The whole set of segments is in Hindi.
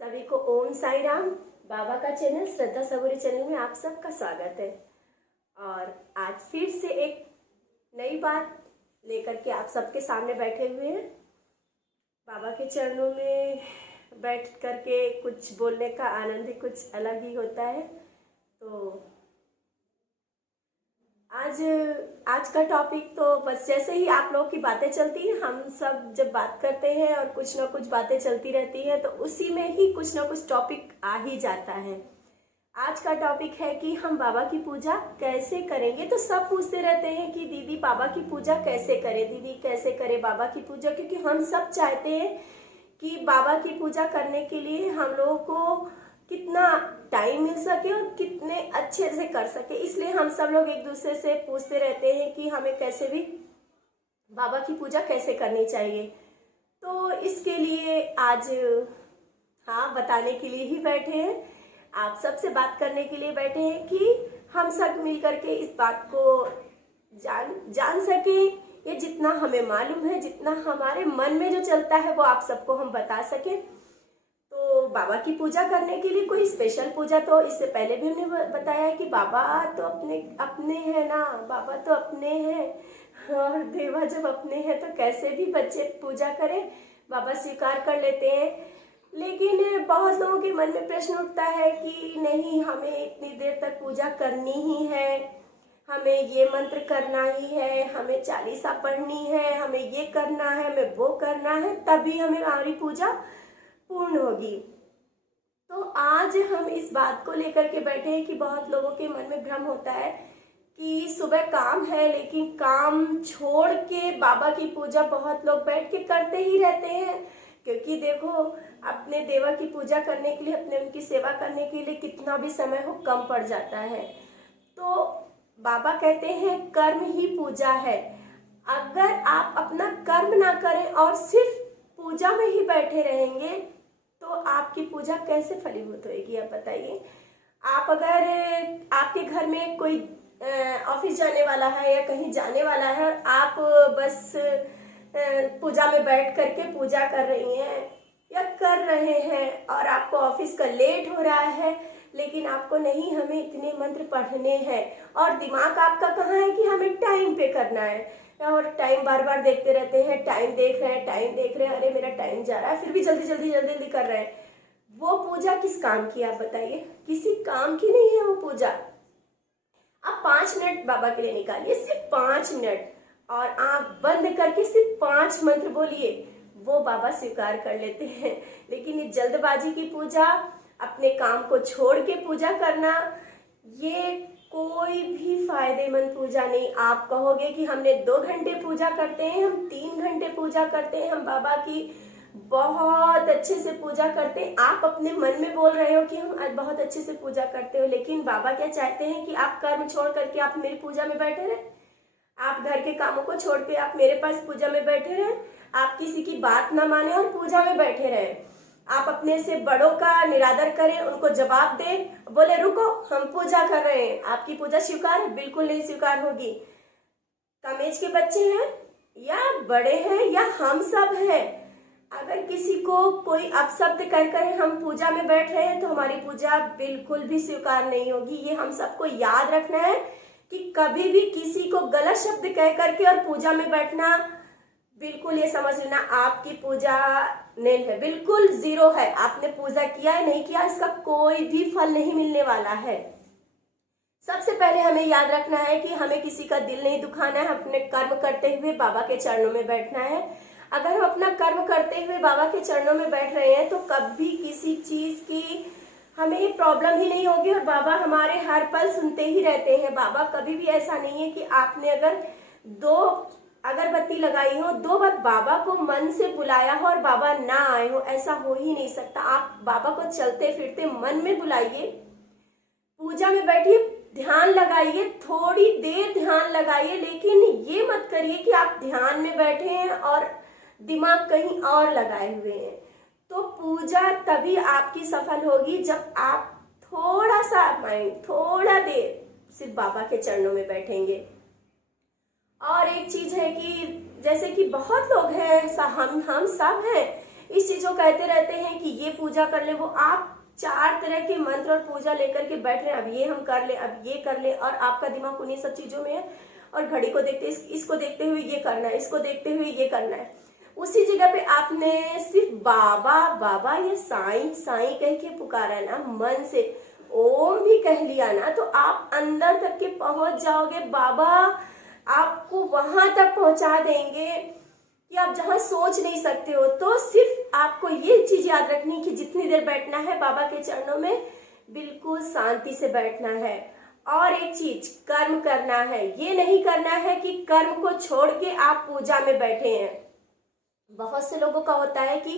सभी को ओम साई राम। बाबा का चैनल श्रद्धा सबूरी चैनल में आप सबका स्वागत है। और आज फिर से एक नई बात लेकर के आप सबके सामने बैठे हुए हैं। बाबा के चरणों में बैठ करके कुछ बोलने का आनंद ही कुछ अलग ही होता है। तो आज का टॉपिक तो बस जैसे ही आप लोगों की बातें चलती हैं, हम सब जब बात करते हैं और कुछ ना कुछ बातें चलती रहती हैं तो उसी में ही कुछ ना कुछ टॉपिक आ ही जाता है। आज का टॉपिक है कि हम बाबा की पूजा कैसे करेंगे। तो सब पूछते रहते हैं कि दीदी बाबा की पूजा कैसे करें, दीदी कैसे करें बाबा की पूजा, क्योंकि हम सब चाहते हैं कि बाबा की पूजा करने के लिए हम लोगों को कितना टाइम मिल सके और कितने अच्छे से कर सके। इसलिए हम सब लोग एक दूसरे से पूछते रहते हैं कि हमें कैसे भी बाबा की पूजा कैसे करनी चाहिए। तो इसके लिए आज बताने के लिए ही बैठे हैं, आप सबसे बात करने के लिए बैठे हैं कि हम सब मिल करके इस बात को जान सकें। ये जितना हमें मालूम है, जितना हमारे मन में जो चलता है वो आप सबको हम बता सकें। तो बाबा की पूजा करने के लिए कोई स्पेशल पूजा, तो इससे पहले भी हमने बताया है कि बाबा तो अपने हैं ना, बाबा तो अपने हैं और देवा जब अपने हैं तो कैसे भी बच्चे पूजा करें, बाबा स्वीकार कर लेते हैं। लेकिन बहुत लोगों के मन में प्रश्न उठता है कि नहीं, हमें इतनी देर तक पूजा करनी ही है, हमें ये मंत्र करना ही है, हमें चालीसा पढ़नी है, हमें ये करना है, हमें वो करना है, तभी हमें हमारी पूजा पूर्ण होगी। तो आज हम इस बात को लेकर के बैठे हैं कि बहुत लोगों के मन में भ्रम होता है कि सुबह काम है, लेकिन काम छोड़ के बाबा की पूजा बहुत लोग बैठ के करते ही रहते हैं। क्योंकि देखो, अपने देवा की पूजा करने के लिए, अपने उनकी सेवा करने के लिए कितना भी समय हो कम पड़ जाता है। तो बाबा कहते हैं कर्म ही पूजा है। अगर आप अपना कर्म ना करें और सिर्फ पूजा में ही बैठे रहेंगे तो आपकी पूजा कैसे फलीभूत होगी, आप बताइए। आप अगर आपके घर में कोई ऑफिस जाने वाला है या कहीं जाने वाला है और आप बस पूजा में बैठ करके पूजा कर रही हैं या कर रहे हैं और आपको ऑफिस का लेट हो रहा है, लेकिन आपको नहीं, हमें इतने मंत्र पढ़ने हैं और दिमाग आपका कहाँ है कि हमें टाइम पे करना है, और टाइम बार बार देखते रहते हैं, टाइम देख रहे हैं, अरे मेरा टाइम जा रहा है, फिर भी जल्दी जल्दी जल्दी जल्दी कर रहे हैं। वो पूजा किस काम की, आप बताइए। किसी काम की नहीं है वो पूजा। आप 5 मिनट बाबा के लिए निकालिए, सिर्फ 5 मिनट, और आंख बंद करके सिर्फ 5 मंत्र बोलिए, वो बाबा स्वीकार कर लेते हैं। लेकिन ये जल्दबाजी की पूजा, अपने काम को छोड़ के पूजा करना, ये कोई भी फायदेमंद पूजा नहीं। आप कहोगे कि हमने 2 घंटे पूजा करते हैं, हम 3 घंटे पूजा करते हैं, हम बाबा की बहुत अच्छे से पूजा करते हैं। आप अपने मन में बोल रहे हो कि हम आज बहुत अच्छे से पूजा करते हो, लेकिन बाबा क्या चाहते हैं कि आप कर्म छोड़ करके आप मेरी पूजा में बैठे रहे, आप घर के कामों को छोड़ के आप मेरे पास पूजा में बैठे रहे, आप किसी की बात ना माने और पूजा में बैठे रहे, आप अपने से बड़ों का निरादर करें, उनको जवाब दें, बोले रुको हम पूजा कर रहे हैं। आपकी पूजा स्वीकार है? बिल्कुल नहीं स्वीकार होगी। कम एज के बच्चे हैं या बड़े हैं या हम सब हैं, अगर किसी को कोई अपशब्द कहकर हम पूजा में बैठ रहे हैं तो हमारी पूजा बिल्कुल भी स्वीकार नहीं होगी। ये हम सबको याद रखना है कि कभी भी किसी को गलत शब्द कह करके और पूजा में बैठना, बिल्कुल ये समझ लेना आपकी पूजा नील है, बिल्कुल जीरो है। आपने पूजा किया है नहीं किया, इसका कोई भी फल नहीं मिलने वाला है। सबसे पहले हमें याद रखना है कि हमें किसी का दिल नहीं दुखाना है, अपने कर्म करते हुए बाबा के चरणों में बैठना है। अगर हम अपना कर्म करते हुए बाबा के चरणों में बैठ रहे हैं तो कभी किसी चीज की हमें प्रॉब्लम ही नहीं होगी और बाबा हमारे हर पल सुनते ही रहते हैं। बाबा कभी भी ऐसा नहीं है कि आपने अगर 2 अगरबत्ती लगाई हो, 2 बार बाबा को मन से बुलाया हो और बाबा ना आए हो, ऐसा हो ही नहीं सकता। आप बाबा को चलते फिरते मन में बुलाइए, पूजा में बैठिए, ध्यान लगाइए, थोड़ी देर ध्यान लगाइए, लेकिन ये मत करिए कि आप ध्यान में बैठे हैं और दिमाग कहीं और लगाए हुए हैं। तो पूजा तभी आपकी सफल होगी जब आप थोड़ा सा माइंड, थोड़ा देर सिर्फ बाबा के चरणों में बैठेंगे। और एक चीज है कि जैसे कि बहुत लोग हैं, हम सब हैं, इस चीज को कहते रहते हैं कि ये पूजा कर ले, वो आप 4 तरह के मंत्र और पूजा लेकर के बैठ रहे हैं, अब ये हम कर ले, अब ये कर ले, और आपका दिमाग उन्हीं सब चीजों में है, और घड़ी को देखते, इसको देखते हुए ये करना है, इसको देखते हुए ये करना है। उसी जगह पे आपने सिर्फ बाबा बाबा या साईं साईं कह के पुकारा ना, मन से ओम भी कह लिया ना, तो आप अंदर तक के पहुंच जाओगे। बाबा आपको वहां तक पहुंचा देंगे कि आप जहां सोच नहीं सकते हो। तो सिर्फ आपको ये चीज याद रखनी कि जितनी देर बैठना है बाबा के चरणों में, बिल्कुल शांति से बैठना है। और एक चीज, कर्म करना है। ये नहीं करना है कि कर्म को छोड़ के आप पूजा में बैठे हैं। बहुत से लोगों का होता है कि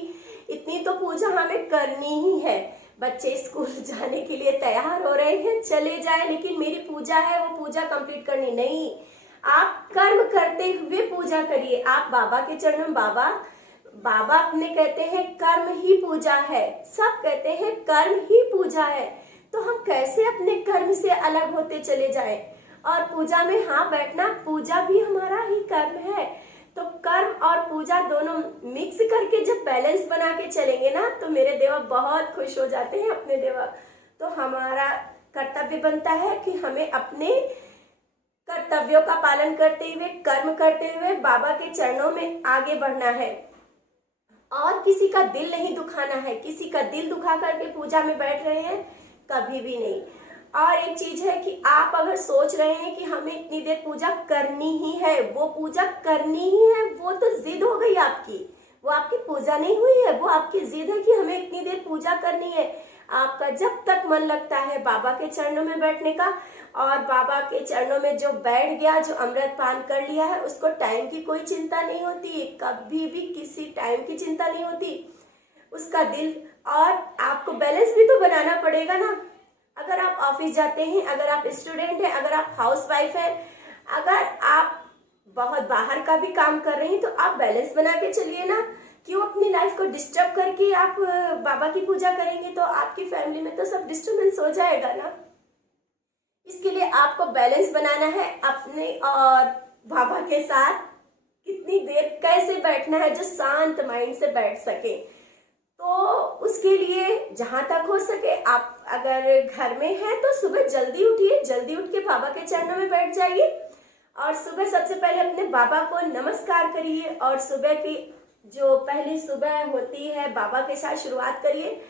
इतनी तो पूजा हमें करनी ही है, बच्चे स्कूल जाने के लिए तैयार हो रहे हैं, चले जाए, लेकिन मेरी पूजा है, वो पूजा कंप्लीट करनी नहीं। आप कर्म करते हुए पूजा करिए। आप बाबा के चरणों में, बाबा अपने कहते हैं कर्म ही पूजा है, सब कहते हैं कर्म ही पूजा है। तो हम कैसे अपने कर्म से अलग होते चले जाएं? और पूजा में हाँ बैठना, पूजा भी हमारा ही कर्म है। तो कर्म और पूजा दोनों मिक्स करके जब बैलेंस बना के चलेंगे ना, तो मेरे देवा बहुत खुश हो जाते हैं अपने देवा। तो हमारा कर्तव्य बनता है कि हमें अपने कर्तव्यों का पालन करते हुए, कर्म करते हुए बाबा के चरणों में आगे बढ़ना है, और किसी का दिल नहीं दुखाना है। किसी का दिल दुखा करके पूजा में बैठ रहे हैं, कभी भी नहीं। और एक चीज है कि आप अगर सोच रहे हैं कि हमें इतनी देर पूजा करनी ही है, वो पूजा करनी ही है, वो तो जिद हो गई आपकी, वो आपकी पूजा नहीं हुई है, वो आपकी जिद है कि हमें इतनी देर पूजा करनी है। आपका जब तक मन लगता है बाबा के चरणों में बैठने का, और बाबा के चरणों में जो बैठ गया, जो अमृत पान कर लिया है, उसको टाइम की कोई चिंता नहीं होती, कभी भी किसी टाइम की चिंता नहीं होती, उसका दिल। और आपको बैलेंस भी तो बनाना पड़ेगा ना। अगर आप ऑफिस जाते हैं, अगर आप स्टूडेंट हैं, अगर आप हाउसवाइफ हैं, अगर आप बहुत बाहर का भी काम कर रही हैं, तो आप बैलेंस बना के चलिए ना। क्यों अपनी लाइफ को डिस्टर्ब करके आप बाबा की पूजा करेंगे? तो आपकी फैमिली में तो सब डिस्टर्बेंस हो जाएगा ना। इसके लिए आपको बैलेंस बनाना है अपने और बाबा के साथ। कितनी देर कैसे बैठना है जो शांत माइंड से बैठ सके। तो उसके लिए जहां तक हो सके, आप अगर घर में हैं तो सुबह जल्दी उठिए, जल्दी उठ के बाबा के चरणों में बैठ जाइए, और सुबह सबसे पहले अपने बाबा को नमस्कार करिए, और सुबह की जो पहली सुबह होती है बाबा के साथ शुरुआत करिए।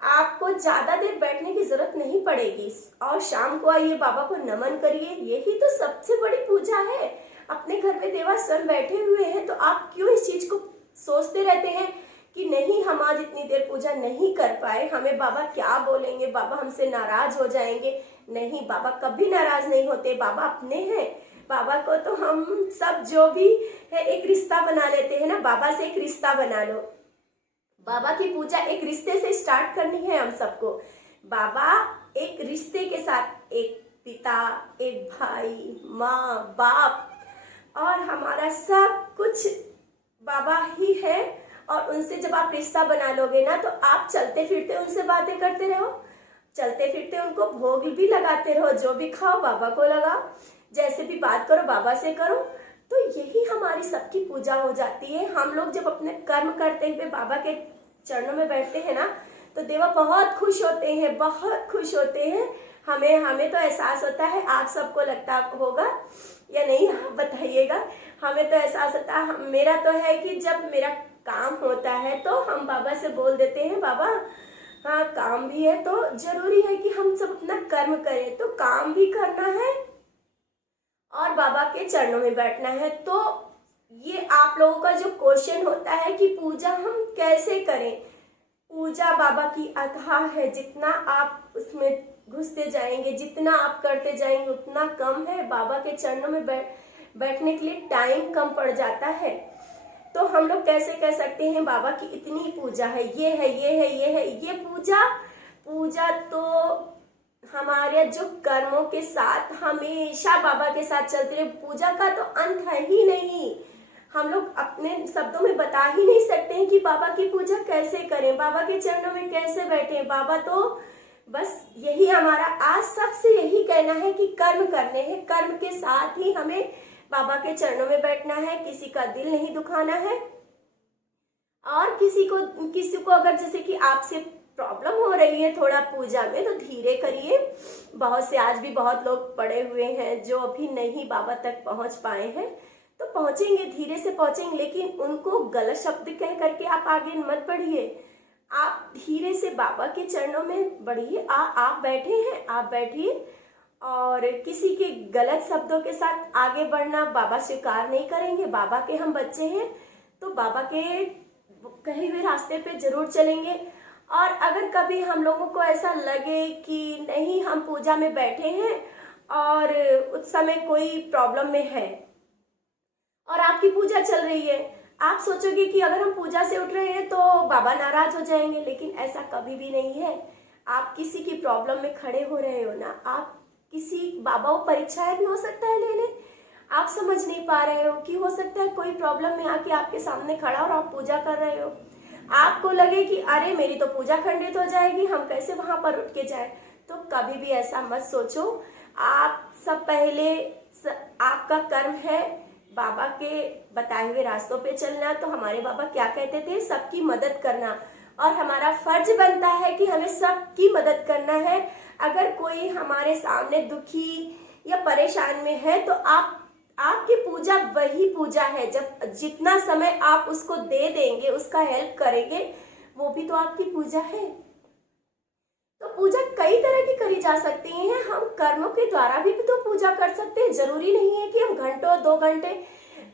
आपको ज्यादा देर बैठने की जरूरत नहीं पड़ेगी, और शाम को आइए बाबा को नमन करिए। यही तो सबसे बड़ी पूजा है। अपने घर में देवा स्वयं बैठे हुए हैं, तो आप क्यों इस चीज को सोचते रहते हैं कि नहीं हम आज इतनी देर पूजा नहीं कर पाए, हमें बाबा क्या बोलेंगे, बाबा हमसे नाराज हो जाएंगे। नहीं, बाबा कभी नाराज नहीं होते, बाबा अपने हैं। बाबा को तो हम सब जो भी है एक रिश्ता बना लेते हैं ना, बाबा से एक रिश्ता बना लो। बाबा की पूजा एक रिश्ते से स्टार्ट करनी है हम सबको। बाबा एक रिश्ते के साथ, एक पिता, एक भाई, माँ, बाप, और हमारा सब कुछ बाबा ही है। और उनसे जब आप रिश्ता बना लोगे ना, तो आप चलते फिरते उनसे बातें करते रहो, चलते फिरते उनको भोग भी लगाते रहो, जो भी खाओ बाबा को लगाओ, जैसे भी बात करो बाबा से करो। तो यही हमारी सबकी पूजा हो जाती है। हम लोग जब अपने कर्म करते हुए बाबा के चरणों में बैठते हैं ना, तो देवा बहुत खुश होते हैं, बहुत खुश होते हैं। हमें तो एहसास होता है, आप सबको लगता होगा या नहीं, आप बताइएगा। हमें तो एहसास होता है, मेरा तो है कि जब मेरा काम होता है तो हम बाबा से बोल देते हैं, बाबा हाँ काम भी है, तो जरूरी है कि हम सब अपना कर्म करें। तो काम भी करना है और बाबा के चरणों में बैठना है। तो ये आप लोगों का जो क्वेश्चन होता है कि पूजा हम कैसे करें, पूजा बाबा की अथाह है। जितना आप उसमें घुसते जाएंगे, जितना आप करते जाएंगे, उतना कम है। बाबा के चरणों में बैठने के लिए टाइम कम पड़ जाता है। तो हम लोग कैसे कह सकते हैं बाबा की इतनी पूजा है, ये है, ये है, ये है। ये पूजा तो हमारे जो कर्मों के साथ हमेशा बाबा के साथ चलते रहे। पूजा का तो अंत है ही नहीं। हम लोग अपने शब्दों में बता ही नहीं सकते हैं कि बाबा की पूजा कैसे करें, बाबा के चरणों में कैसे बैठे। बाबा तो बस यही हमारा आज सबसे यही कहना है कि कर्म करने हैं, कर्म के साथ ही हमें बाबा के चरणों में बैठना है, किसी का दिल नहीं दुखाना है। और किसी को अगर जैसे कि आपसे प्रॉब्लम हो रही है थोड़ा पूजा में, तो धीरे करिए। बहुत से आज भी बहुत लोग पड़े हुए हैं जो अभी नहीं बाबा तक पहुंच पाए हैं, तो पहुंचेंगे, धीरे से पहुंचेंगे, लेकिन उनको गलत शब्द कह करके आप आगे मत बढ़िए। आप धीरे से बाबा के चरणों में बढ़िए। आप बैठे हैं, आप बैठिए, और किसी के गलत शब्दों के साथ आगे बढ़ना बाबा स्वीकार नहीं करेंगे। बाबा के हम बच्चे हैं, तो बाबा के कहे हुए रास्ते पे जरूर चलेंगे। और अगर कभी हम लोगों को ऐसा लगे कि नहीं, हम पूजा में बैठे हैं और उस समय कोई प्रॉब्लम में है और आपकी पूजा चल रही है, आप सोचोगे कि अगर हम पूजा से उठ रहे हैं तो बाबा नाराज हो जाएंगे, लेकिन ऐसा कभी भी नहीं है। आप किसी की प्रॉब्लम में खड़े हो रहे हो ना, आप किसी बाबा को परीक्षाएं भी हो सकता है लेने, आप समझ नहीं पा रहे हो कि हो सकता है कोई प्रॉब्लम में आके आपके सामने खड़ा और आप पूजा कर रहे हो, आपको लगे कि अरे मेरी तो पूजा खंडित हो जाएगी, हम कैसे वहां पर उठ के जाए। तो कभी भी ऐसा मत सोचो। आप सब पहले आपका कर्म है बाबा के बताए हुए रास्तों पे चलना। तो हमारे बाबा क्या कहते थे, सबकी मदद करना, और हमारा फर्ज बनता है कि हमें सबकी मदद करना है। अगर कोई हमारे सामने दुखी या परेशान में है तो आपकी पूजा वही पूजा है। जब जितना समय आप उसको दे देंगे, उसका हेल्प करेंगे, वो भी तो आपकी पूजा है। तो पूजा कई तरह की करी जा सकती है। हम कर्मों के द्वारा भी तो पूजा कर सकते हैं। जरूरी नहीं है कि हम घंटों 2 घंटे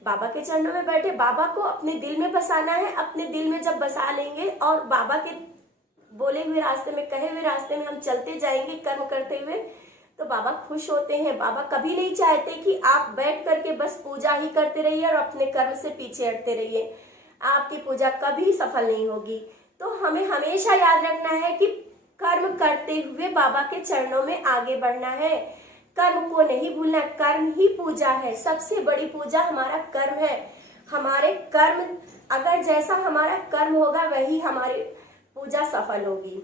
बाबा के चरणों में बैठे। बाबा को अपने दिल में बसाना है। अपने दिल में जब बसा लेंगे और बाबा के बोले हुए रास्ते में, कहे हुए रास्ते में हम चलते जाएंगे कर्म करते हुए, तो बाबा खुश होते हैं। बाबा कभी नहीं चाहते कि आप बैठ करके बस पूजा ही करते रहिए और अपने कर्म से पीछे हटते रहिए। आपकी पूजा कभी सफल नहीं होगी। तो हमें हमेशा याद रखना है कि कर्म करते हुए बाबा के चरणों में आगे बढ़ना है। कर्म को नहीं भूलना। कर्म ही पूजा है। सबसे बड़ी पूजा हमारा कर्म है। हमारे कर्म, अगर जैसा हमारा कर्म होगा वही हमारी पूजा सफल होगी।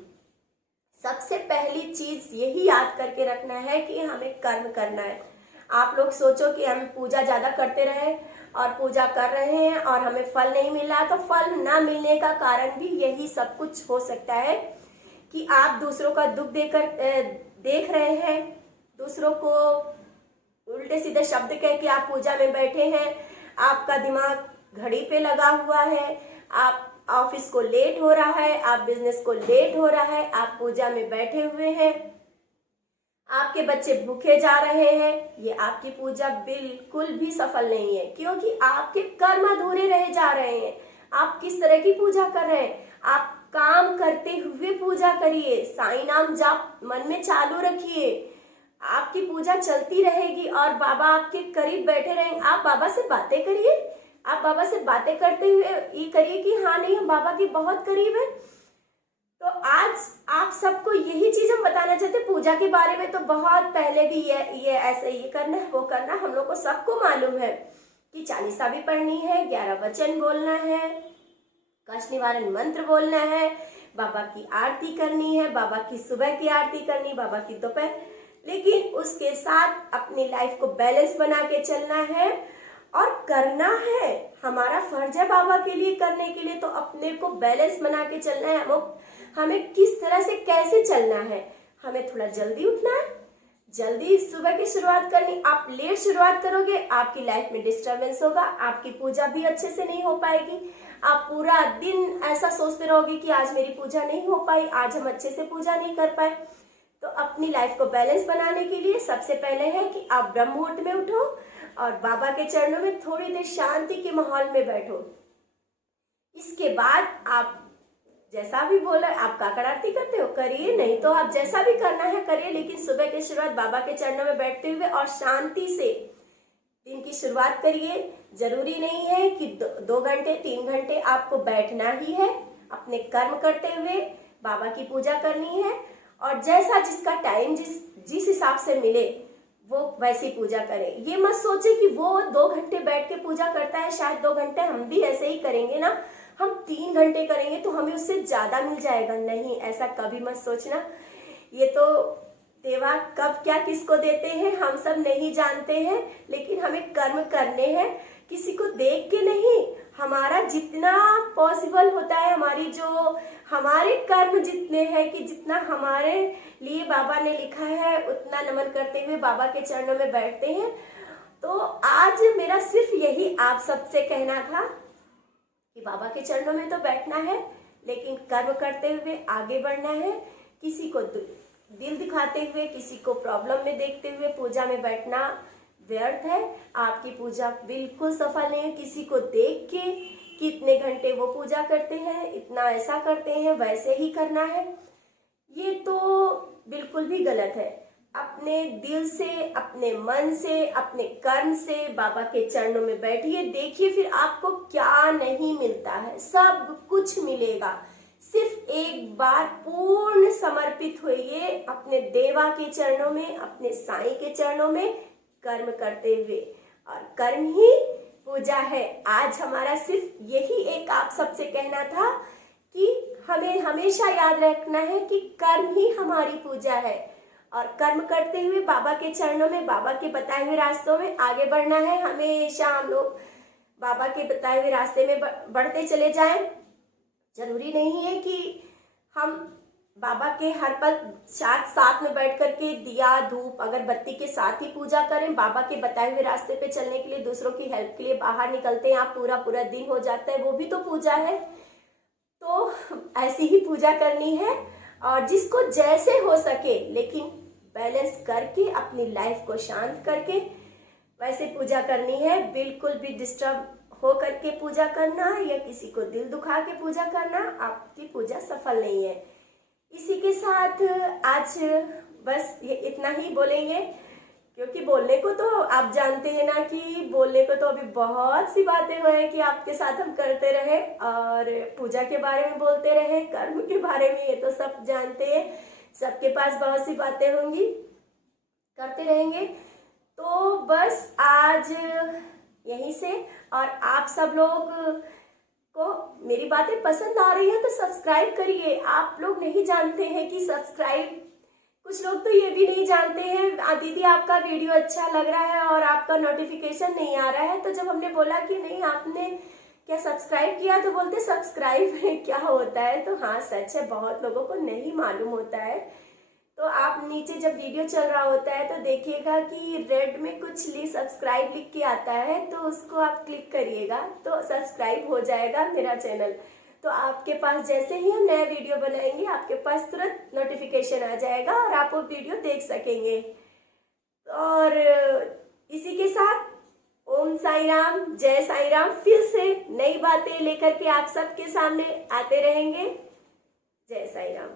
सबसे पहली चीज यही याद करके रखना है कि हमें कर्म करना है। आप लोग सोचो कि हम पूजा ज्यादा करते रहे और पूजा कर रहे हैं और हमें फल नहीं मिल रहा, तो फल ना मिलने का कारण भी यही सब कुछ हो सकता है कि आप दूसरों का दुख देख रहे हैं, दूसरों को उल्टे सीधे शब्द कह के आप पूजा में बैठे हैं, आपका दिमाग घड़ी पे लगा हुआ है, आप ऑफिस को लेट हो रहा है, आप बिजनेस को लेट हो रहा है, आप पूजा में बैठे हुए हैं, आपके बच्चे भूखे जा रहे हैं, ये आपकी पूजा बिल्कुल भी सफल नहीं है, क्योंकि आपके कर्म अधूरे रह जा रहे हैं। आप किस तरह की पूजा कर रहे हैं? आप काम करते हुए पूजा करिए, साईं नाम जाप मन में चालू रखिए, आपकी पूजा चलती रहेगी और बाबा आपके करीब बैठे रहेंगे। आप बाबा से बातें करिए, आप बाबा से बातें करते हुए ये करिए कि हाँ नहीं, हम बाबा के बहुत करीब हैं। तो आज आप सबको यही चीज हम बताना चाहते हैं। पूजा के बारे में तो बहुत पहले भी ये ऐसे ये करना है, वो करना, हम लोग को सबको मालूम है कि चालीसा भी पढ़नी है, 11 वचन बोलना है, कष्ट निवारण मंत्र बोलना है, बाबा की आरती करनी है, बाबा की सुबह की आरती करनी, बाबा की दोपहर, लेकिन उसके साथ अपनी लाइफ को बैलेंस बना के चलना है और करना है। हमारा फर्ज है बाबा के लिए करने के लिए, तो अपने को बैलेंस बना के चलना है। हमें किस तरह से कैसे चलना है? हमें थोड़ा जल्दी उठना है, जल्दी सुबह की शुरुआत करनी। आप लेट शुरुआत करोगे, आपकी लाइफ में डिस्टरबेंस होगा, आपकी पूजा भी अच्छे से नहीं हो पाएगी। आप पूरा दिन ऐसा सोचते रहोगे कि आज मेरी पूजा नहीं हो पाई, आज हम अच्छे से पूजा नहीं कर पाए। तो अपनी लाइफ को बैलेंस बनाने के लिए सबसे पहले है कि आप ब्रह्म मुहूर्त में उठो और बाबा के चरणों में थोड़ी देर शांति के माहौल में बैठो। इसके बाद आप जैसा भी बोला, आप काकड़ आरती करते हो करिए, नहीं तो आप जैसा भी करना है करिए, लेकिन सुबह की शुरुआत बाबा के चरणों में बैठते हुए और शांति से दिन की शुरुआत करिए। जरूरी नहीं है कि 2 घंटे 3 घंटे आपको बैठना ही है। अपने कर्म करते हुए बाबा की पूजा करनी है और जैसा जिसका टाइम जिस हिसाब से मिले वो वैसी पूजा करें। ये मत सोचे कि वो 2 घंटे बैठ के पूजा करता है, शायद 2 घंटे हम भी ऐसे ही करेंगे ना, हम 3 घंटे करेंगे तो हमें उससे ज्यादा मिल जाएगा। नहीं, ऐसा कभी मत सोचना। ये तो देवा कब क्या किसको देते हैं हम सब नहीं जानते हैं, लेकिन हमें कर्म करने हैं, किसी को देख के नहीं, हमारा जितना पॉसिबल होता है, हमारे कर्म जितने हैं कि जितना हमारे लिए बाबा ने लिखा है उतना नमन करते हुए बाबा के चरणों में बैठते हैं। तो आज मेरा सिर्फ यही आप सबसे कहना था कि बाबा के चरणों में तो बैठना है, लेकिन कर्म करते हुए आगे बढ़ना है। किसी को दिल दिखाते हुए, किसी को प्रॉब्लम में देखते हुए पूजा में बैठना व्यर्थ है। आपकी पूजा बिल्कुल सफल नहीं है। किसी को देख के कितने घंटे वो पूजा करते हैं, इतना ऐसा करते हैं, वैसे ही करना है, ये तो बिल्कुल भी गलत है। अपने दिल से, अपने मन से, अपने कर्म से बाबा के चरणों में बैठिए, देखिए फिर आपको क्या नहीं मिलता है, सब कुछ मिलेगा। सिर्फ एक बार पूर्ण समर्पित होइए अपने देवा के चरणों में, अपने साईं के चरणों में, कर्म करते हुए, और कर्म ही पूजा है। आज हमारा सिर्फ यही एक आप सबसे कहना था कि हमें हमेशा याद रखना है कि कर्म ही हमारी पूजा है, और कर्म करते हुए बाबा के चरणों में, बाबा के बताए हुए रास्तों में आगे बढ़ना है। हमेशा हम लोग बाबा के बताए हुए रास्ते में बढ़ते चले जाएं। जरूरी नहीं है कि हम बाबा के हर पल साथ में बैठ करके दिया धूप अगरबत्ती के साथ ही पूजा करें। बाबा के बताए हुए रास्ते पे चलने के लिए, दूसरों की हेल्प के लिए बाहर निकलते हैं, आप पूरा दिन हो जाता है, वो भी तो पूजा है। तो ऐसी ही पूजा करनी है, और जिसको जैसे हो सके, लेकिन बैलेंस करके, अपनी लाइफ को शांत करके वैसे पूजा करनी है। बिल्कुल भी डिस्टर्ब हो करके पूजा करना या किसी को दिल दुखा के पूजा करना, आपकी पूजा सफल नहीं है। इसी के साथ आज बस ये इतना ही बोलेंगे, क्योंकि बोलने को तो आप जानते हैं ना कि बोलने को तो अभी बहुत सी बातें हुए कि आपके साथ हम करते रहे, और पूजा के बारे में बोलते रहे, कर्म के बारे में, ये तो सब जानते हैं, सबके पास बहुत सी बातें होंगी, करते रहेंगे। तो बस आज यहीं से, और आप सब लोग को मेरी बातें पसंद आ रही है तो सब्सक्राइब करिए। आप लोग नहीं जानते हैं कि सब्सक्राइब, कुछ लोग तो ये भी नहीं जानते हैं, दीदी आपका वीडियो अच्छा लग रहा है और आपका नोटिफिकेशन नहीं आ रहा है। तो जब हमने बोला कि नहीं आपने क्या सब्सक्राइब किया, तो बोलते सब्सक्राइब क्या होता है। तो हाँ, सच है, बहुत लोगों को नहीं मालूम होता है। तो आप नीचे जब वीडियो चल रहा होता है तो देखिएगा कि रेड में कुछ सब्सक्राइब लिख के आता है, तो उसको आप क्लिक करिएगा तो सब्सक्राइब हो जाएगा मेरा चैनल। तो आपके पास जैसे ही हम नया वीडियो बनाएंगे, आपके पास तुरंत नोटिफिकेशन आ जाएगा और आप वो वीडियो देख सकेंगे। और इसी के साथ ओम साई राम, जय साई राम, फिर से नई बातें लेकर के आप सबके सामने आते रहेंगे। जय साई राम।